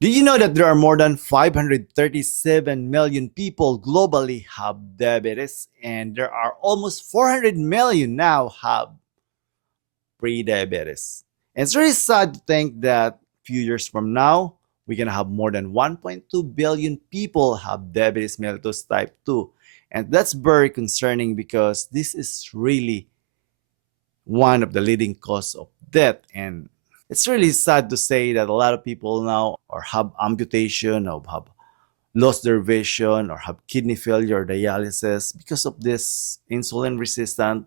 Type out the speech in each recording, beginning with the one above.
Did you know that there are more than 537 million people globally have diabetes, and there are almost 400 million now have pre-diabetes? And it's really sad to think that a few years from now, we're gonna have more than 1.2 billion people have diabetes mellitus type 2. And that's very concerning because this is really one of the leading cause of death. And it's really sad to say that a lot of people now or have amputation or have lost their vision or have kidney failure or dialysis because of this insulin resistant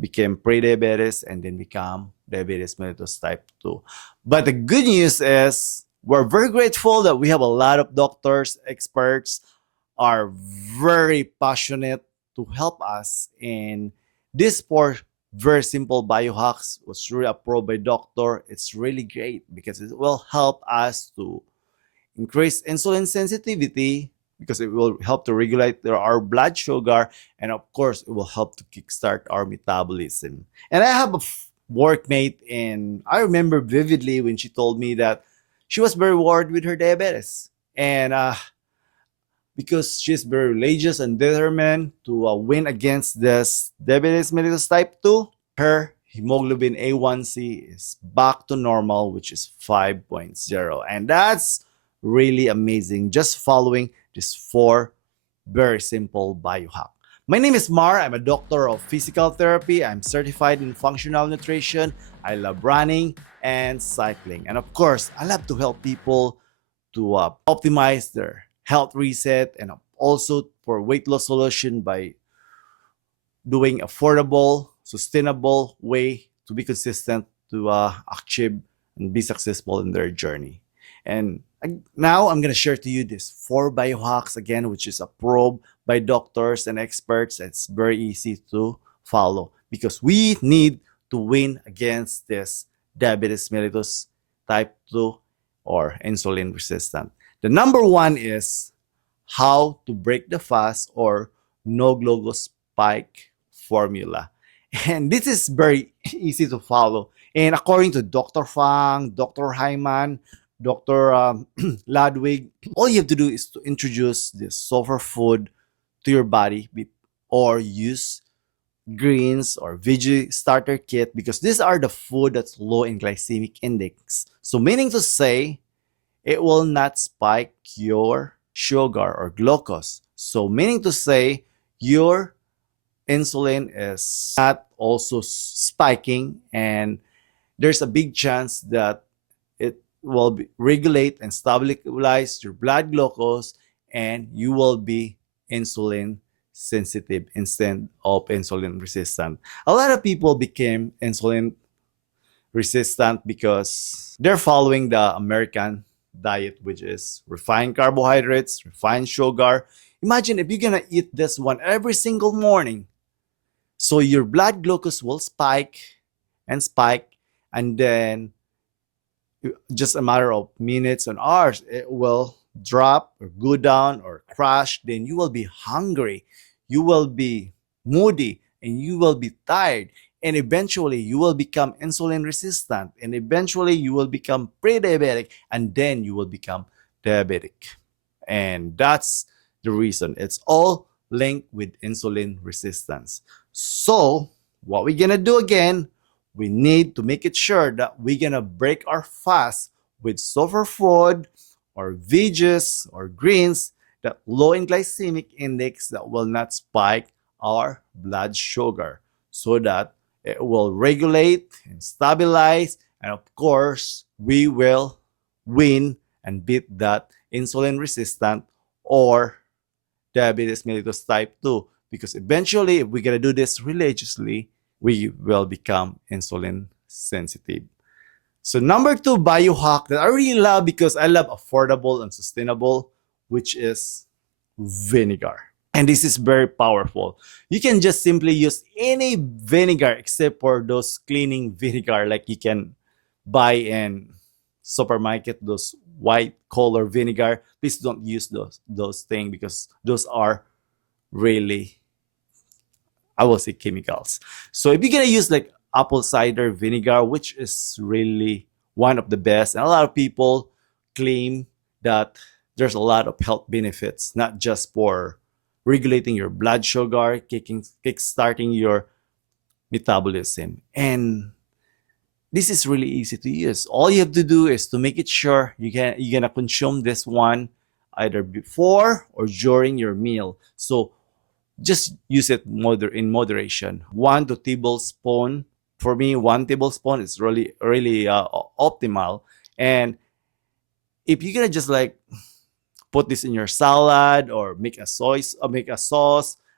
became pre-diabetes and then become diabetes mellitus type 2. But the good news is we're very grateful that we have a lot of doctors, experts are very passionate to help us. And this for very simple biohacks was really approved by doctor. It's really great because it will help us to increase insulin sensitivity because it will help to regulate our blood sugar, and of course it will help to kickstart our metabolism. And I have a workmate, and I remember vividly when she told me that she was very worried with her diabetes, and because she's very religious and determined to win against this diabetes mellitus type 2, her hemoglobin A1C is back to normal, which is 5.0. And that's really amazing just following this four very simple biohack. My name is Mar. I'm a doctor of physical therapy. I'm certified in functional nutrition. I love running and cycling. And of course, I love to help people to optimize their health reset and also for weight loss solution by doing affordable, sustainable way to be consistent to achieve and be successful in their journey. And now I'm going to share to you these four biohacks again, which is approved by doctors and experts. It's very easy to follow because we need to win against this diabetes mellitus type 2 or insulin resistant. The number one is how to break the fast or no glucose spike formula. And this is very easy to follow. And according to Dr. Fang, Dr. Hyman, Dr. Ludwig, all you have to do is to introduce this sulfur food to your body or use greens or veggie starter kit because these are the food that's low in glycemic index. So meaning to say, it will not spike your sugar or glucose. So meaning to say, your insulin is not also spiking, and there's a big chance that it will regulate and stabilize your blood glucose, and you will be insulin sensitive instead of insulin resistant. A lot of people became insulin resistant because they're following the American diet, which is refined carbohydrates, refined sugar. Imagine if you're gonna eat this one every single morning. So your blood glucose will spike and spike, and then just a matter of minutes and hours, it will drop or go down or crash. Then you will be hungry, you will be moody, and you will be tired. And eventually, you will become insulin resistant, and eventually, you will become pre diabetic, and then you will become diabetic. And that's the reason. It's all linked with insulin resistance. So, what we're gonna do again, we need to make it sure that we're gonna break our fast with sulfur food or veggies or greens that low in glycemic index that will not spike our blood sugar so that it will regulate and stabilize, and of course we will win and beat that insulin resistant or diabetes mellitus type 2 because eventually if we're going to do this religiously we will become insulin sensitive. So number two biohack that I really love because I love affordable and sustainable, which is vinegar. And this is very powerful. You can just simply use any vinegar except for those cleaning vinegar like you can buy in supermarket, those white color vinegar. Please don't use those things because those are really, I will say, chemicals. So if you're gonna use like apple cider vinegar, which is really one of the best, and a lot of people claim that there's a lot of health benefits, not just for regulating your blood sugar, kick-starting your metabolism. And this is really easy to use. All you have to do is to make it sure you're gonna consume this one either before or during your meal. So just use it in moderation. 1 tablespoon for me. 1 tablespoon is really optimal. And if you're gonna just like put this in your salad or make a sauce,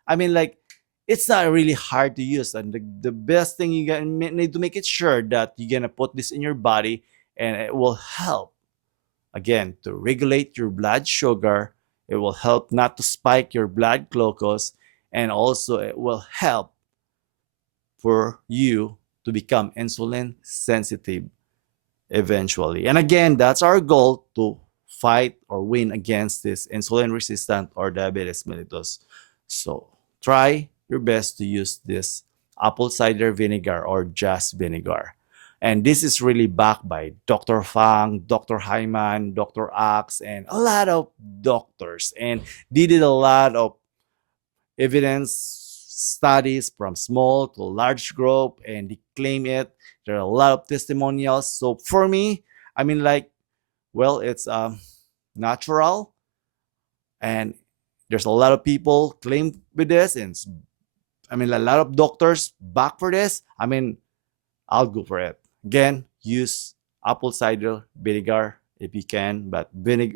I mean, like, it's not really hard to use. And the best thing you need to make it sure that you're gonna put this in your body, and it will help again to regulate your blood sugar. It will help not to spike your blood glucose, and also it will help for you to become insulin sensitive eventually. And again, that's our goal, to fight or win against this insulin resistant or diabetes mellitus. So try your best to use this apple cider vinegar or just vinegar. And this is really backed by Dr. Fang, Dr. Hyman, Dr. Axe, and a lot of doctors. And they did a lot of evidence studies from small to large group, and they claim it. There are a lot of testimonials. So for me, I mean, like, well, it's natural, and there's a lot of people claim with this, and I mean, a lot of doctors back for this. I mean, I'll go for it. Again, use apple cider vinegar if you can, but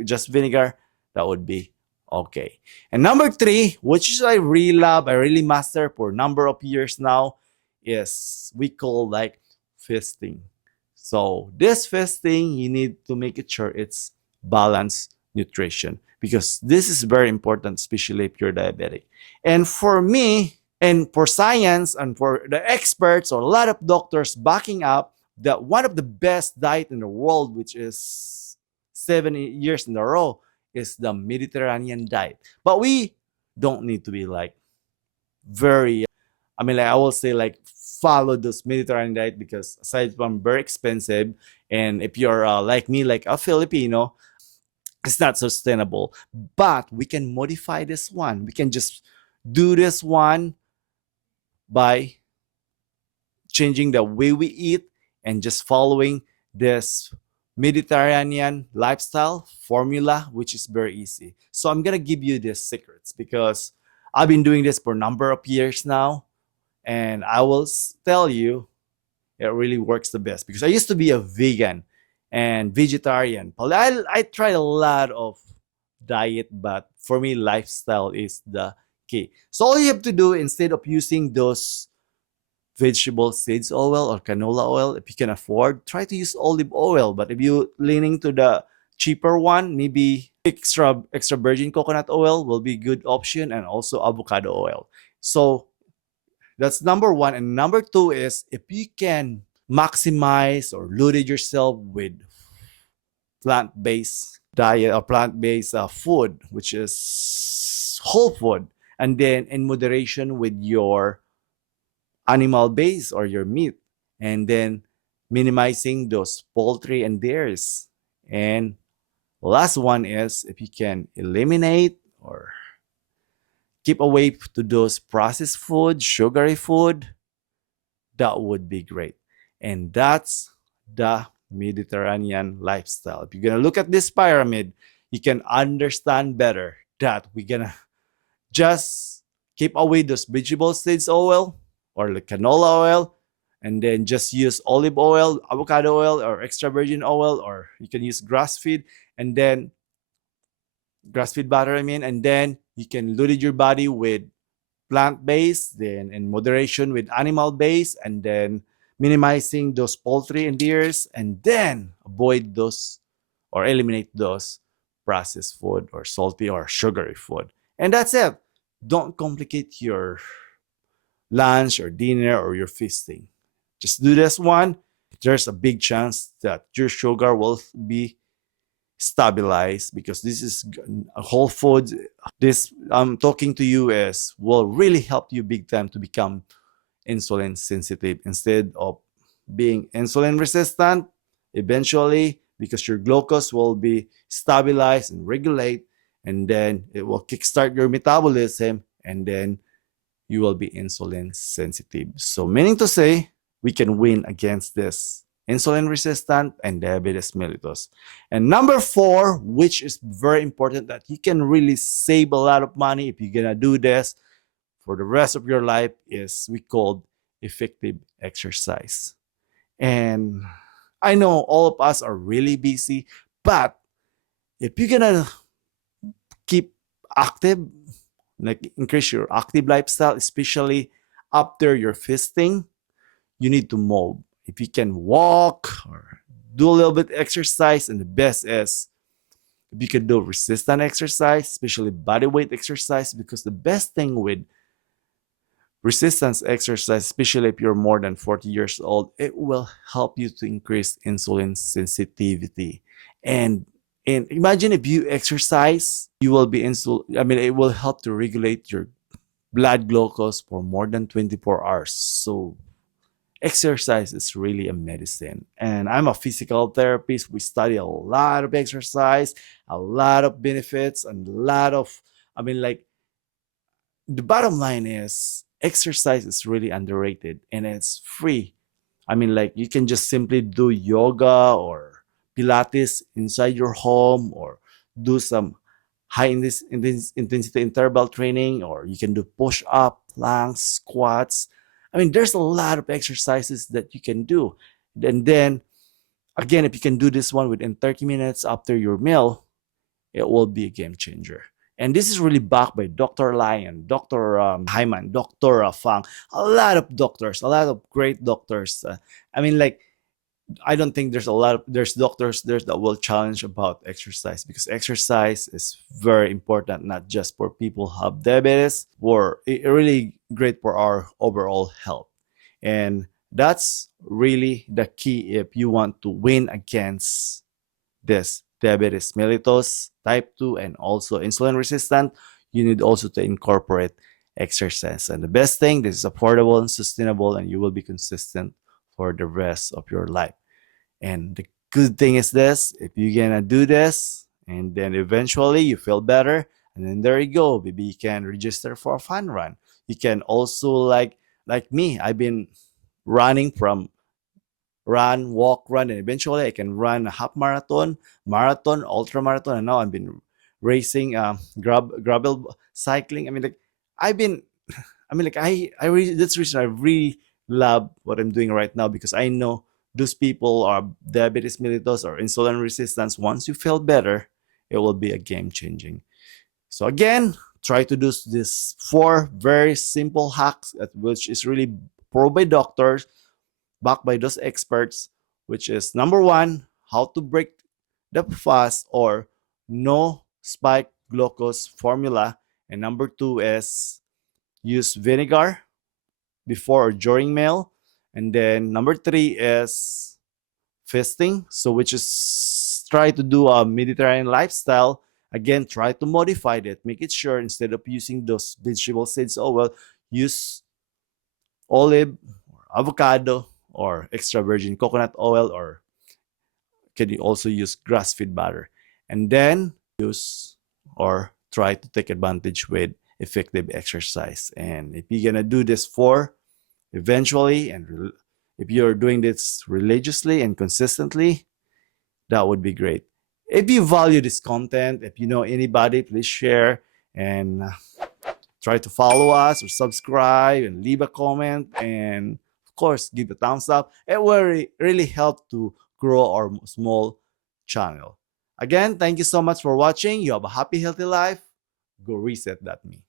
just vinegar, that would be okay. And number three, which is I really love, I really master for a number of years now, is we call like feasting. So this feasting, you need to make it sure it's balanced nutrition, because this is very important, especially if you're diabetic. And for me, and for science, and for the experts or a lot of doctors backing up that one of the best diet in the world, which is 7 years in a row, is the Mediterranean diet. But we don't need to be like very, I mean, like, I will say like follow this Mediterranean diet, because aside from very expensive, and if you're like me, like a Filipino, it's not sustainable. But we can modify this one. We can just do this one by changing the way we eat and just following this Mediterranean lifestyle formula, which is very easy. So I'm gonna give you these secrets, because I've been doing this for a number of years now, and I will tell you it really works the best, because I used to be a vegan and vegetarian. I tried a lot of diet, but for me, lifestyle is the key. So all you have to do, instead of using those vegetable seeds oil or canola oil, if you can afford, try to use olive oil. But if you leaning to the cheaper one, maybe extra virgin coconut oil will be a good option, and also avocado oil. So that's number one. And number two is, if you can maximize or loaded yourself with plant-based diet or plant-based food, which is whole food, and then in moderation with your animal base or your meat, and then minimizing those poultry and dairies. And last one is, if you can eliminate or keep away to those processed food, sugary food, that would be great. And that's the Mediterranean lifestyle. If you're gonna look at this pyramid, you can understand better that we're gonna just keep away those vegetable seeds oil or the canola oil, and then just use olive oil, avocado oil, or extra virgin oil, or you can use grass feed, and then grass feed butter, I mean, and then you can load your body with plant-based, then in moderation with animal-based, and then minimizing those poultry and deers, and then avoid those or eliminate those processed food or salty or sugary food. And that's it. Don't complicate your lunch or dinner or your feasting. Just do this one. There's a big chance that your sugar will be stabilized, because this is a whole food. This I'm talking to you is will really help you big time to become insulin sensitive, instead of being insulin resistant eventually, because your glucose will be stabilized and regulate, and then it will kickstart your metabolism, and then you will be insulin sensitive. So, meaning to say, we can win against this insulin resistant and diabetes mellitus. And number four, which is very important, that you can really save a lot of money if you're gonna do this for the rest of your life, is we called effective exercise. And I know all of us are really busy, but if you're gonna keep active, like increase your active lifestyle, especially after your fasting, you need to move. If you can walk or do a little bit exercise, and the best is if you can do resistant exercise, especially body weight exercise, because the best thing with resistance exercise, especially if you're more than 40 years old, it will help you to increase insulin sensitivity. And and imagine if you exercise, you will be I mean, it will help to regulate your blood glucose for more than 24 hours. So exercise is really a medicine. And I'm a physical therapist. We study a lot of exercise, a lot of benefits, and a lot of, I mean, like, the bottom line is exercise is really underrated and it's free. I mean, like, you can just simply do yoga or Pilates inside your home, or do some intensity interval training, or you can do push up, planks, squats. I mean, there's a lot of exercises that you can do. And then again, if you can do this one within 30 minutes after your meal, it will be a game changer. And this is really backed by Dr. Lyon, Dr. Hyman, Dr. Fang, a lot of doctors, a lot of great doctors. I mean, like, I don't think there's doctors there that will challenge about exercise, because exercise is very important, not just for people who have diabetes, or really great for our overall health. And that's really the key if you want to win against this diabetes mellitus type 2 and also insulin resistant. You need also to incorporate exercise. And the best thing, this is affordable and sustainable, and you will be consistent for the rest of your life. And the good thing is this, if you're gonna do this and then eventually you feel better, and then there you go, maybe you can register for a fun run. You can also, like me, I've been running from run, walk, run, and eventually I can run a half marathon, marathon, ultra marathon, and now I've been racing, gravel cycling. I mean, like, I've been, I mean, like, I really, that's the reason I really love what I'm doing right now, because I know those people are diabetes mellitus or insulin resistance. Once you feel better, it will be a game changing. So again, try to do this four very simple hacks, which is really pro by doctors, backed by those experts, which is number one, how to break the fast or no spike glucose formula. And number two is use vinegar before or during meal. And then number three is fasting. So which is try to do a Mediterranean lifestyle. Again, try to modify it. Make it sure instead of using those vegetable seeds oil, use olive, or avocado, or extra virgin coconut oil, or can you also use grass-fed butter. And then use or try to take advantage with effective exercise. And if you're gonna do this for eventually, and if you're doing this religiously and consistently, that would be great. If you value this content, if you know anybody, please share, and try to follow us or subscribe and leave a comment, and of course give a thumbs up. It will really help to grow our small channel. Again, thank you so much for watching. You have a happy, healthy life. Go reset that me.